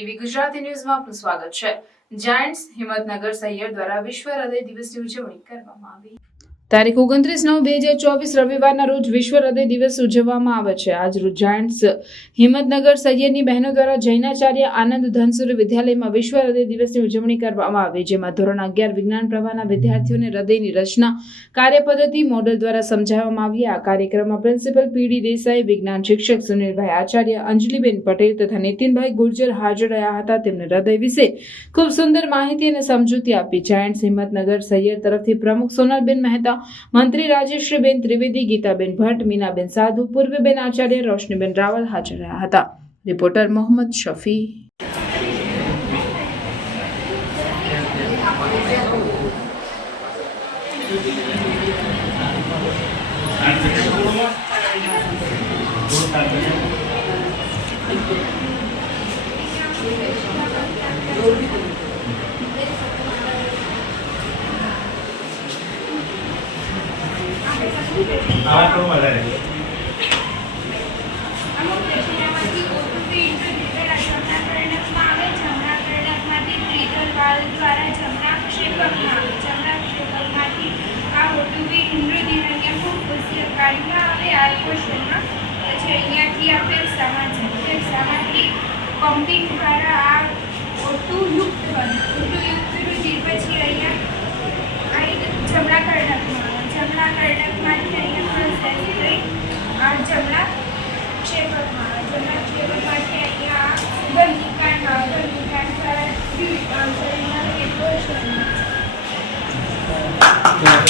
એવી ગુજરાતી ન્યૂઝમાં આપનું સ્વાગત છે. જાયન્ટ્સ હિંમતનગર સૈયર દ્વારા વિશ્વ હૃદય દિવસની ઉજવણી કરવામાં આવી. તારીખ ઓગણત્રીસ નવ બે હજાર ચોવીસ રવિવારના રોજ વિશ્વ હૃદય દિવસ ઉજવવામાં આવે છે. આજ રોજ જાયન્ટ્સ હિંમતનગર સૈયદની બહેનો દ્વારા જૈનાચાર્ય આનંદ ધનસુરી વિદ્યાલયમાં વિશ્વ હૃદય દિવસની ઉજવણી કરવામાં આવી, જેમાં ધોરણ અગિયાર વિજ્ઞાન પ્રવાહના વિદ્યાર્થીઓને હૃદયની રચના, કાર્યપદ્ધતિ, મોડલ દ્વારા સમજાવવામાં આવી. આ કાર્યક્રમમાં પ્રિન્સિપલ પીડી દેસાઈ, વિજ્ઞાન શિક્ષક સુનિલભાઈ આચાર્ય, અંજલિબેન પટેલ તથા નીતિનભાઈ ગુર્જર હાજર રહ્યા હતા. તેમને હૃદય વિશે ખૂબ સુંદર માહિતી અને સમજૂતી આપી. જાયન્ટ્સ હિંમતનગર સૈયર તરફથી પ્રમુખ સોનલબેન મહેતા મંત્રી રાજેશ્રીબેન ત્રિવેદી, ગીતાબેન ભટ્ટ, મીનાબેન સાધુ, પૂર્વબેન આચાર્ય, રોશનીબેન રાવલ હાજર રહ્યા હતા. રિપોર્ટર મોહમ્મદ શફી. આ કોષોમાં પછી અહીંયાથી આ ફેફસામાં છે ફેફસામાંથી પમ્પિંગ દ્વારા આ Gracias.